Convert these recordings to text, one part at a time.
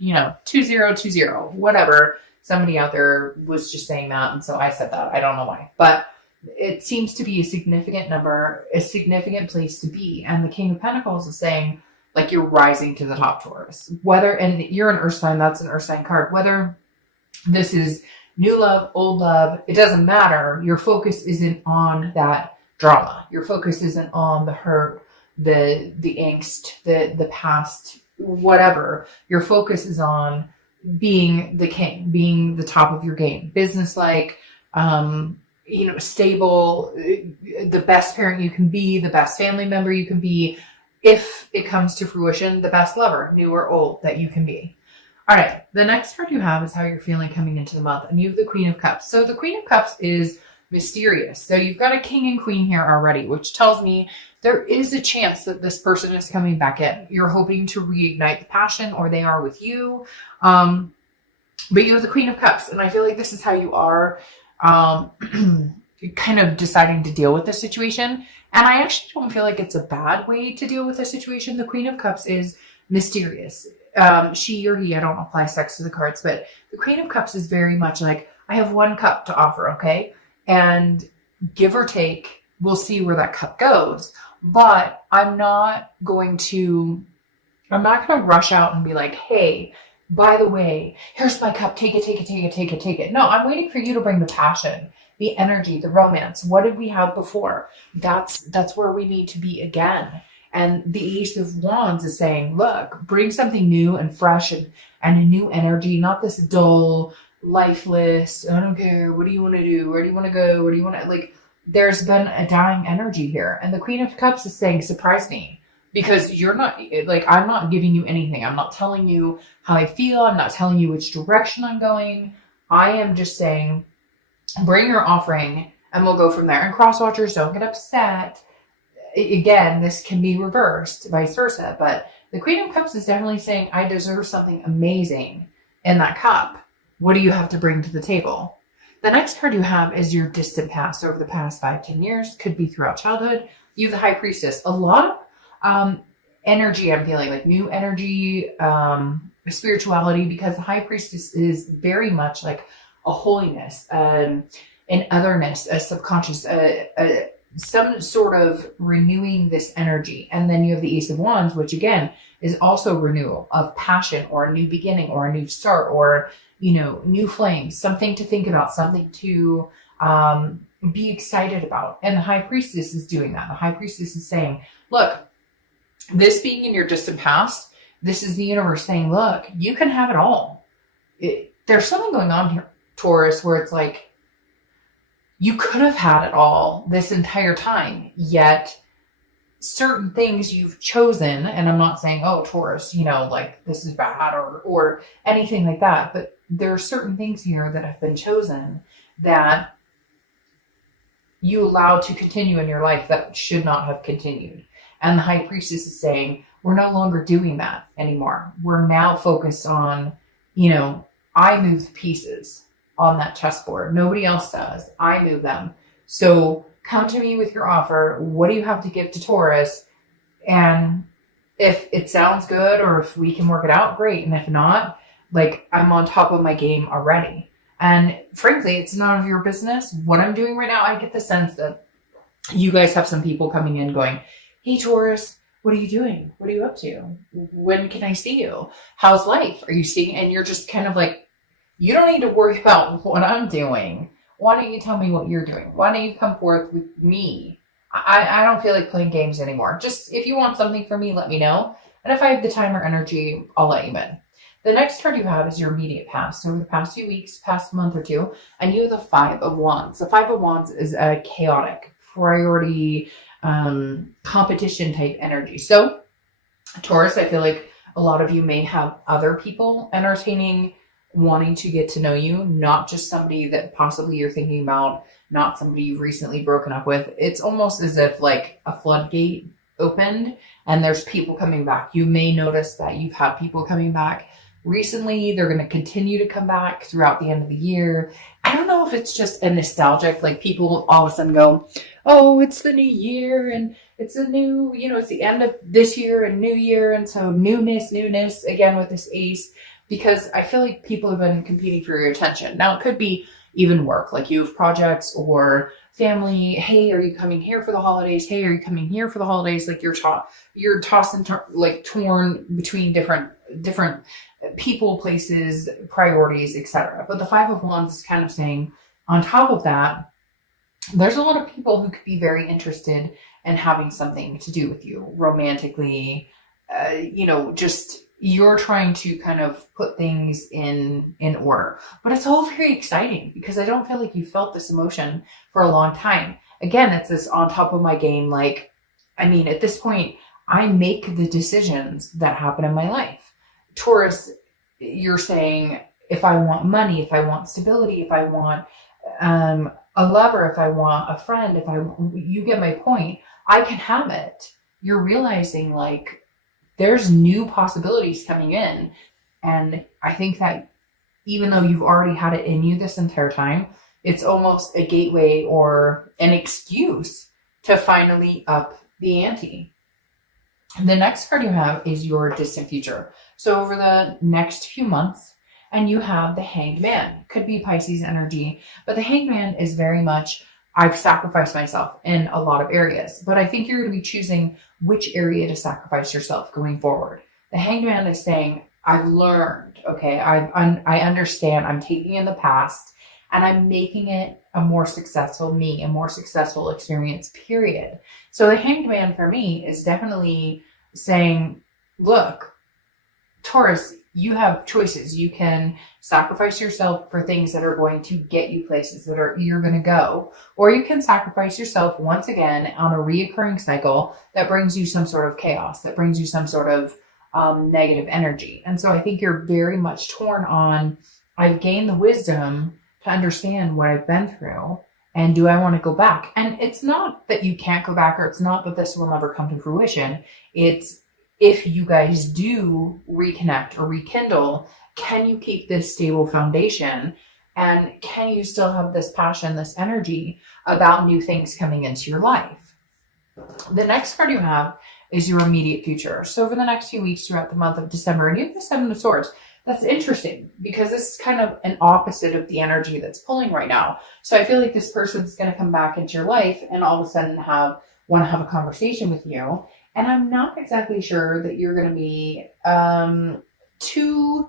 2020, whatever. Somebody out there was just saying that. And so I said that. I don't know why, but it seems to be a significant number, a significant place to be. And the King of Pentacles is saying, like, you're rising to the top, Taurus. And you're an earth sign, that's an earth sign card. Whether this is new love, old love, it doesn't matter. Your focus isn't on that drama. Your focus isn't on the hurt, the angst, the past, whatever. Your focus is on being the king, being the top of your game, business-like, stable, the best parent you can be, the best family member you can be. If it comes to fruition, the best lover, new or old, that you can be. All right. The next card you have is how you're feeling coming into the month. And you have the Queen of Cups. So the Queen of Cups is mysterious. So you've got a king and queen here already, which tells me there is a chance that this person is coming back in. You're hoping to reignite the passion, or they are with you. But you have the Queen of Cups. And I feel like this is how you are kind of deciding to deal with the situation. And I actually don't feel like it's a bad way to deal with a situation. The Queen of Cups is mysterious. She or he, I don't apply sex to the cards, but the Queen of Cups is very much like, I have one cup to offer, okay? And give or take, we'll see where that cup goes. But I'm not going to rush out and be like, hey, by the way, here's my cup. Take it. No, I'm waiting for you to bring the passion, the energy, the romance. What did we have before? That's where we need to be again. And the Ace of Wands is saying, look, bring something new and fresh and a new energy, not this dull, lifeless, I don't care, what do you want to do? Where do you want to go? What do you want to, like, there's been a dying energy here. And the Queen of Cups is saying, surprise me. Because you're not, like, I'm not giving you anything. I'm not telling you how I feel. I'm not telling you which direction I'm going. I am just saying, bring your offering and we'll go from there. And cross watchers, don't get upset. Again, this can be reversed, vice versa. But the Queen of Cups is definitely saying, I deserve something amazing in that cup. What do you have to bring to the table? The next card you have is your distant past over the past 5-10 years. Could be throughout childhood. You have the High Priestess. A lot of energy, I'm feeling, like new energy, spirituality, because the High Priestess is very much like a holiness, an otherness, a subconscious, some sort of renewing this energy. And then you have the Ace of Wands, which again is also renewal of passion, or a new beginning, or a new start, or, new flames, something to think about, something to be excited about. And the High Priestess is doing that. The High Priestess is saying, look, this being in your distant past, this is the universe saying, look, you can have it all. There's something going on here, Taurus, where it's like, you could have had it all this entire time, yet certain things you've chosen, and I'm not saying, oh, Taurus, like this is bad or anything like that, but there are certain things here that have been chosen that you allowed to continue in your life that should not have continued. And the High Priestess is saying, we're no longer doing that anymore. We're now focused on, I move the pieces on that chessboard. Nobody else does. I move them. So come to me with your offer. What do you have to give to Taurus? And if it sounds good, or if we can work it out, great. And if not, like, I'm on top of my game already. And frankly, it's none of your business. What I'm doing right now, I get the sense that you guys have some people coming in going, hey, Taurus, what are you doing? What are you up to? When can I see you? How's life? Are you seeing? And you're just kind of like, you don't need to worry about what I'm doing. Why don't you tell me what you're doing? Why don't you come forth with me? I don't feel like playing games anymore. Just if you want something from me, let me know. And if I have the time or energy, I'll let you in. The next card you have is your immediate past. So over the past few weeks, past month or two, and you have the Five of Wands. The Five of Wands is a chaotic, priority, competition type energy. So Taurus, I feel like a lot of you may have other people entertaining, wanting to get to know you, not just somebody that possibly you're thinking about, not somebody you've recently broken up with. It's almost as if like a floodgate opened and there's people coming back. You may notice that you've had people coming back recently. They're going to continue to come back throughout the end of the year. I don't know if it's just a nostalgic, like people all of a sudden go, oh, it's the new year and it's a new, it's the end of this year and new year. And so newness, again with this ace, because I feel like people have been competing for your attention. Now it could be even work, like you have projects or family. Hey, are you coming here for the holidays? Hey, are you coming here for the holidays? Like you're tossed and like torn between different people, places, priorities, etc. But the Five of Wands is kind of saying, on top of that, there's a lot of people who could be very interested in having something to do with you romantically. Just you're trying to kind of put things in order. But it's all very exciting because I don't feel like you felt this emotion for a long time. Again, it's this on top of my game. Like, I mean, at this point, I make the decisions that happen in my life. Taurus, you're saying, if I want money, if I want stability, if I want a lover, if I want a friend, you get my point, I can have it. You're realizing like there's new possibilities coming in. And I think that even though you've already had it in you this entire time, it's almost a gateway or an excuse to finally up the ante. The next card you have is your distant future. So over the next few months, and you have the Hanged Man. Could be Pisces energy, but the Hanged Man is very much, I've sacrificed myself in a lot of areas, but I think you're going to be choosing which area to sacrifice yourself going forward. The Hanged Man is saying, I've learned, okay, I understand, I'm taking in the past and I'm making it a more successful me, a more successful experience, period. So the Hanged Man for me is definitely saying, look, Taurus, you have choices. You can sacrifice yourself for things that are going to get you places you're going to go, or you can sacrifice yourself once again on a reoccurring cycle that brings you some sort of chaos, that brings you some sort of negative energy. And so I think you're very much torn on, I've gained the wisdom to understand what I've been through, and do I want to go back? And it's not that you can't go back, or it's not that this will never come to fruition. It's, if you guys do reconnect or rekindle, can you keep this stable foundation? And can you still have this passion, this energy about new things coming into your life? The next card you have is your immediate future. So over the next few weeks throughout the month of December, and you have the Seven of Swords. That's interesting because this is kind of an opposite of the energy that's pulling right now. So I feel like this person's going to come back into your life and all of a sudden want to have a conversation with you. And I'm not exactly sure that you're going to be too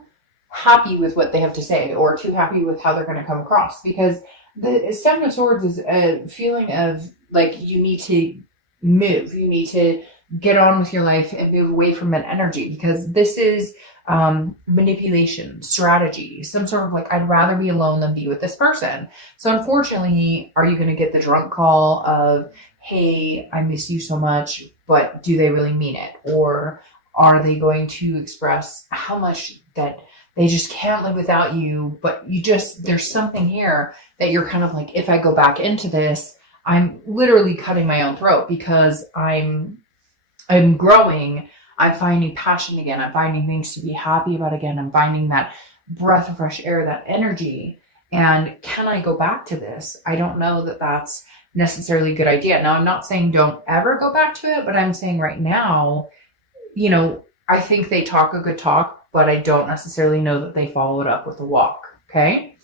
happy with what they have to say or too happy with how they're going to come across, because the Seven of Swords is a feeling of like you need to move. You need to get on with your life and move away from that energy, because this is manipulation, strategy, some sort of like, I'd rather be alone than be with this person. So unfortunately, are you going to get the drunk call of, hey, I miss you so much, but do they really mean it? Or are they going to express how much that they just can't live without you, but there's something here that you're kind of like, if I go back into this, I'm literally cutting my own throat because I'm growing. I'm finding passion again. I'm finding things to be happy about again. I'm finding that breath of fresh air, that energy. And can I go back to this? I don't know that that's necessarily a good idea. Now, I'm not saying don't ever go back to it, but I'm saying right now, I think they talk a good talk, but I don't necessarily know that they follow it up with a walk. Okay.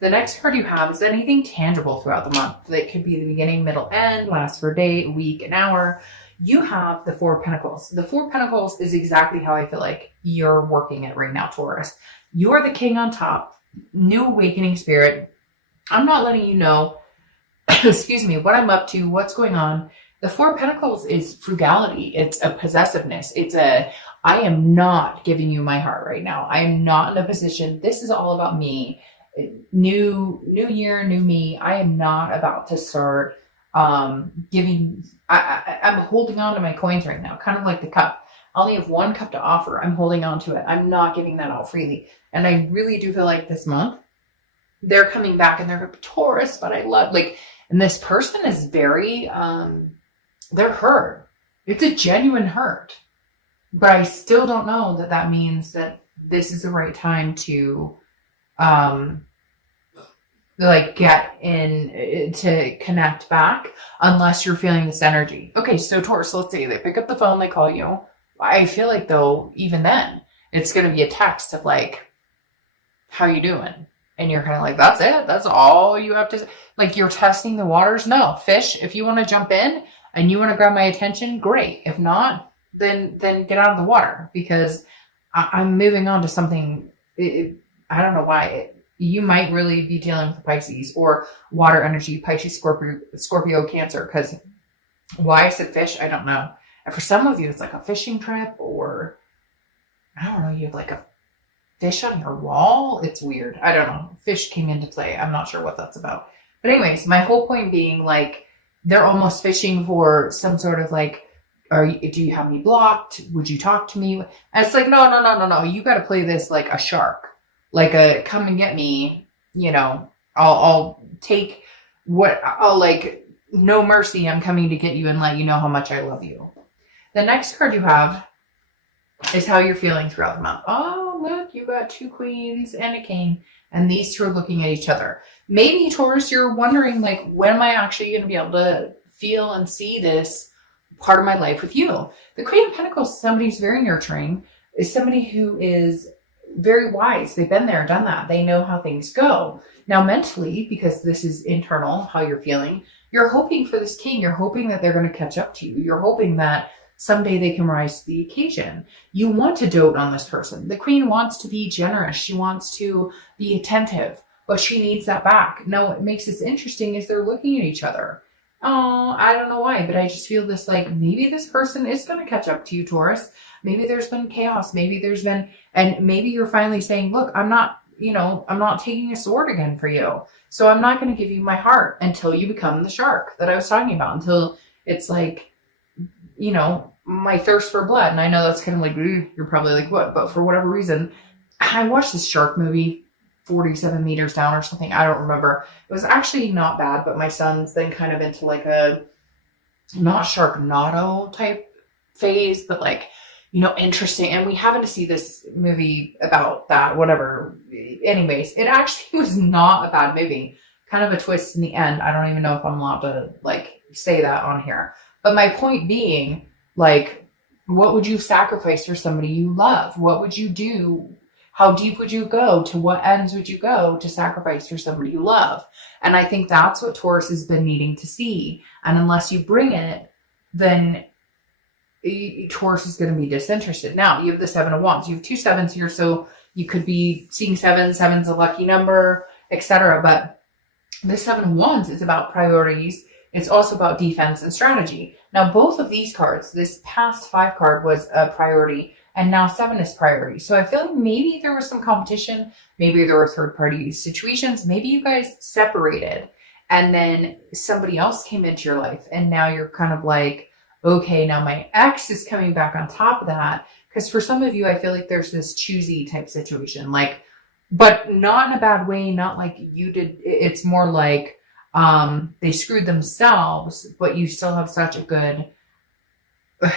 The next card you have is anything tangible throughout the month. That could be the beginning, middle, end, last for a day, a week, an hour. You have the Four of Pentacles. The Four of Pentacles is exactly how I feel like you're working it right now, Taurus. You are the king on top, new awakening spirit. I'm not letting you know, excuse me, what I'm up to, what's going on. The Four of Pentacles is frugality. It's a possessiveness. I am not giving you my heart right now. I am not in a position. This is all about me. New year, new me. I am not about to start giving. I'm holding on to my coins right now, kind of like the cup. I only have one cup to offer. I'm holding on to it. I'm not giving that out freely. And I really do feel like this month they're coming back and they're Taurus, but I love and this person is very, they're hurt. It's a genuine hurt, but I still don't know that means that this is the right time to, like get in to connect back unless you're feeling this energy. Okay, so Taurus, let's say they pick up the phone, they call you. I feel like though, even then, it's going to be a text of like, how you doing? And you're kind of like, that's it. That's all you have to, like, you're testing the waters. No, fish, if you want to jump in and you want to grab my attention, great. If not, then get out of the water, because I'm moving on to something. I don't know why. You might really be dealing with Pisces or water energy, Pisces, Scorpio, Cancer. Because why I said fish, I don't know. And for some of you, it's like a fishing trip, or I don't know, you have like a fish on your wall. It's weird. I don't know. Fish came into play. I'm not sure what that's about. But anyways, my whole point being, like, they're almost fishing for some sort of like, do you have me blocked? Would you talk to me? And it's like, no. You got to play this like a shark, like a come and get me. You know, I'll take what I'll like. No mercy. I'm coming to get you and let you know how much I love you. The next card you have is how you're feeling throughout the month. Oh, look, you got 2 queens and a king, and these two are looking at each other. Maybe, Taurus, you're wondering, like, when am I actually going to be able to feel and see this part of my life with you? The Queen of Pentacles is somebody who's very nurturing, is somebody who is very wise. They've been there, done that. They know how things go. Now, mentally, because this is internal, how you're feeling, you're hoping for this king. You're hoping that they're going to catch up to you. You're hoping that someday they can rise to the occasion. You want to dote on this person. The queen wants to be generous. She wants to be attentive, but she needs that back. Now, what makes this interesting is they're looking at each other. Oh, I don't know why, but I just feel this, like, maybe this person is going to catch up to you, Taurus. Maybe there's been chaos. Maybe there's been, and maybe you're finally saying, look, I'm not taking a sword again for you. So I'm not going to give you my heart until you become the shark that I was talking about, until it's like, you know, my thirst for blood. And I know that's kind of like, you're probably like, what? But for whatever reason, I watched this shark movie, 47 meters down or something. I don't remember. It was actually not bad, but my son's then kind of into like a not Sharknado type phase, but like, you know, interesting. And we happened to see this movie about that, whatever. Anyways, it actually was not a bad movie. Kind of a twist in the end. I don't even know if I'm allowed to like say that on here. But my point being, like, what would you sacrifice for somebody you love? What would you do? How deep would you go? To what ends would you go to sacrifice for somebody you love? And I think that's what Taurus has been needing to see. And unless you bring it, then Taurus is going to be disinterested. Now, you have the 7 of Wands. You have 2 sevens here, so you could be seeing 7. 7's a lucky number, etc. But the 7 of Wands is about priorities. It's also about defense and strategy. Now, both of these cards, this past 5 card was a priority, and now 7 is priority. So I feel like maybe there was some competition. Maybe there were third-party situations. Maybe you guys separated, and then somebody else came into your life, and now you're kind of like, okay, now my ex is coming back on top of that. Because for some of you, I feel like there's this choosy type situation, like, but not in a bad way, not like you did. It's more like, they screwed themselves, but you still have such a good,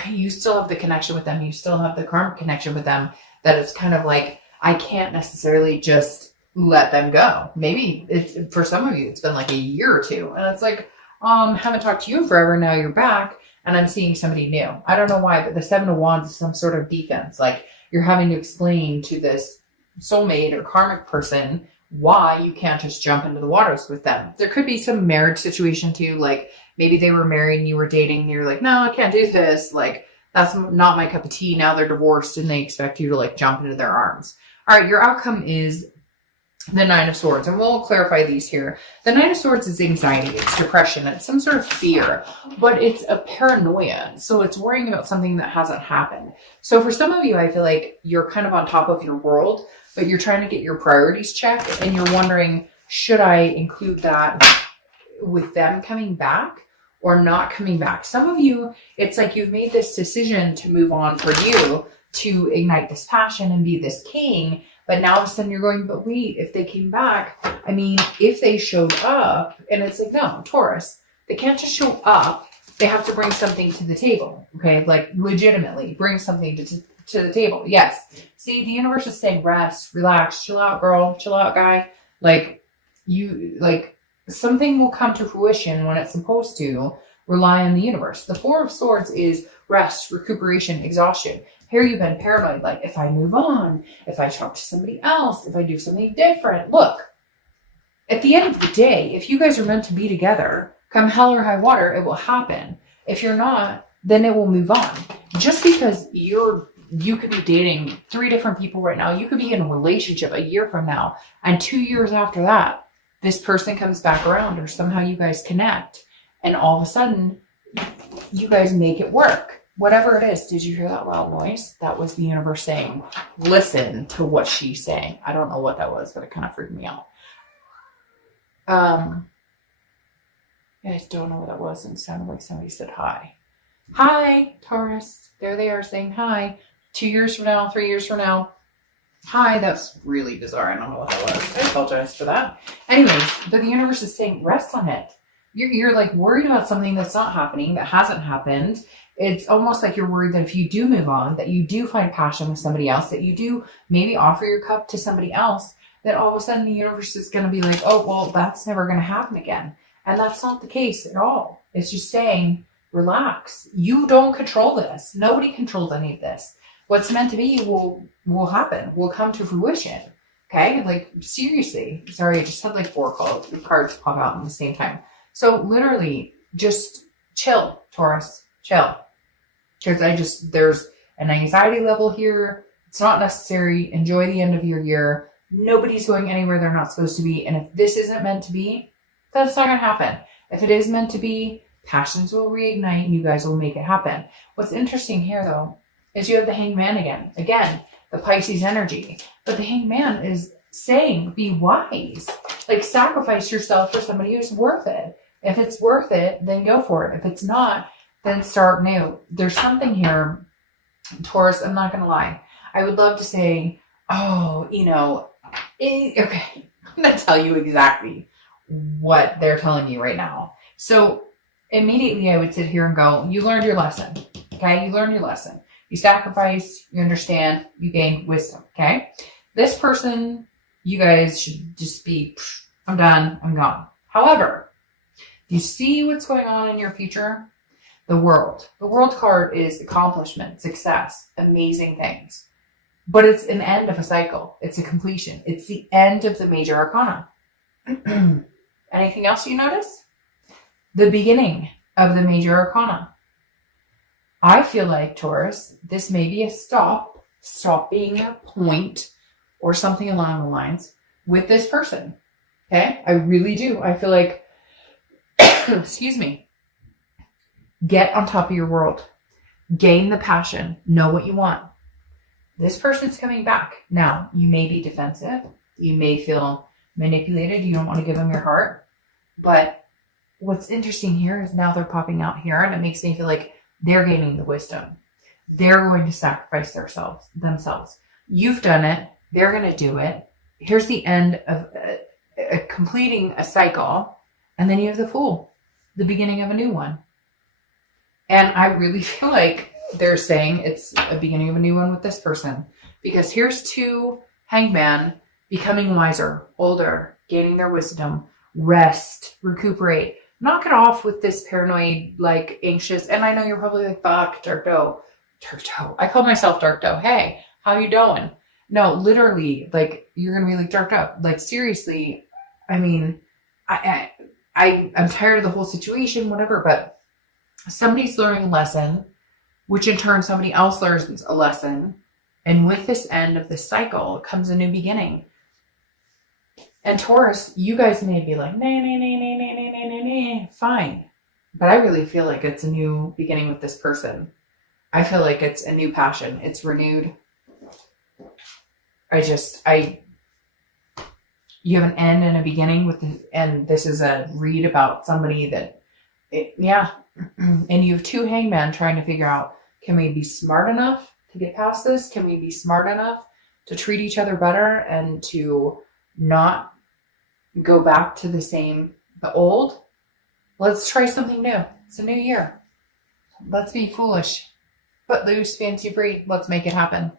you still have the connection with them. You still have the karmic connection with them, that it's kind of like, I can't necessarily just let them go. Maybe it's, for some of you, it's been like a year or 2. And it's like, haven't talked to you in forever. Now you're back and I'm seeing somebody new. I don't know why, but the 7 of Wands is some sort of defense. Like, you're having to explain to this soulmate or karmic person why you can't just jump into the waters with them. There could be some marriage situation too. Like, maybe they were married and you were dating and you're like, no, I can't do this. Like, that's not my cup of tea. Now they're divorced and they expect you to like jump into their arms. All right. Your outcome is the 9 of Swords. And we'll clarify these here. The 9 of Swords is anxiety. It's depression. It's some sort of fear, but it's a paranoia. So it's worrying about something that hasn't happened. So for some of you, I feel like you're kind of on top of your world, but you're trying to get your priorities checked and you're wondering, should I include that with them coming back or not coming back? Some of you, it's like you've made this decision to move on for you, to ignite this passion and be this king. But now all of a sudden you're going, but wait, if they came back, I mean, if they showed up, and it's like, no, Taurus, they can't just show up. They have to bring something to the table. Okay. Like, legitimately bring something to the table. Yes. See, the universe is saying rest, relax, chill out, girl, chill out, guy. Like, You like something will come to fruition when it's supposed to. Rely on the universe. The Four of Swords is rest, recuperation, exhaustion. Here you've been paranoid, like if I move on, if I talk to somebody else, if I do something different. Look, at the end of the day, if you guys are meant to be together, come hell or high water, it will happen. If you're not, then it will move on. Just because you could be dating 3 different people right now, you could be in a relationship a year from now, and 2 years after that, this person comes back around, or somehow you guys connect. And all of a sudden, you guys make it work. Whatever it is. Did you hear that loud noise? That was the universe saying, listen to what she's saying. I don't know what that was, but it kind of freaked me out. You guys don't know what that was, and it sounded like somebody said hi. Hi, Taurus. There they are saying hi. 2 years from now, 3 years from now. Hi, that's really bizarre. I don't know what that was. I apologize for that. Anyways, but the universe is saying, rest on it. You're like worried about something that's not happening, that hasn't happened. It's almost like you're worried that if you do move on, that you do find passion with somebody else, that you do maybe offer your cup to somebody else, that all of a sudden the universe is going to be like, oh, well, that's never going to happen again. And that's not the case at all. It's just saying, relax. You don't control this. Nobody controls any of this. What's meant to be will happen, will come to fruition. Okay? Like, seriously. Sorry, I just had like 4 cards pop out at the same time. So literally just chill, Taurus, chill. Because there's an anxiety level here. It's not necessary. Enjoy the end of your year. Nobody's going anywhere they're not supposed to be. And if this isn't meant to be, that's not going to happen. If it is meant to be, passions will reignite and you guys will make it happen. What's interesting here, though, is you have the Hangman again. Again, the Pisces energy. But the Hangman is saying, be wise. Like, sacrifice yourself for somebody who's worth it. If it's worth it, then go for it. If it's not, then start new. There's something here, Taurus, I'm not going to lie. I would love to say, oh, okay, I'm going to tell you exactly what they're telling you right now. So immediately I would sit here and go, you learned your lesson. Okay, you learned your lesson. You sacrifice, you understand, you gain wisdom. Okay, this person, you guys should just be, I'm done, I'm gone. However, you see what's going on in your future? The World. The World card is accomplishment, success, amazing things. But it's an end of a cycle. It's a completion. It's the end of the major arcana. Anything else you notice? The beginning of the major arcana. I feel like, Taurus, this may be a stop being a point or something along the lines with this person. Okay? I really do. I feel like, excuse me, get on top of your world. Gain the passion. Know what you want. This person's coming back. Now, you may be defensive. You may feel manipulated. You don't want to give them your heart. But what's interesting here is now they're popping out here, and it makes me feel like they're gaining the wisdom. They're going to sacrifice themselves. You've done it. They're going to do it. Here's the end of completing a cycle. And then you have the Fool, the beginning of a new one. And I really feel like they're saying it's a beginning of a new one with this person. Because here's 2 Hangman becoming wiser, older, gaining their wisdom, rest, recuperate. Knock it off with this paranoid, like, anxious. And I know you're probably like, fuck, Dark Doe. I call myself Dark Doe. Hey, how you doing? No, literally, like, you're going to be like, Dark Doe. Like, seriously, I mean, I'm tired of the whole situation, whatever, but somebody's learning a lesson, which in turn somebody else learns a lesson. And with this end of this cycle comes a new beginning. And Taurus, you guys may be like, nah, fine. But I really feel like it's a new beginning with this person. I feel like it's a new passion. It's renewed. You have an end and a beginning and this is a read about somebody that, and you have 2 Hangmen trying to figure out, can we be smart enough to get past this? Can we be smart enough to treat each other better and to not go back to the old? Let's try something new. It's a new year. Let's be foolish. Footloose, fancy free. Let's make it happen.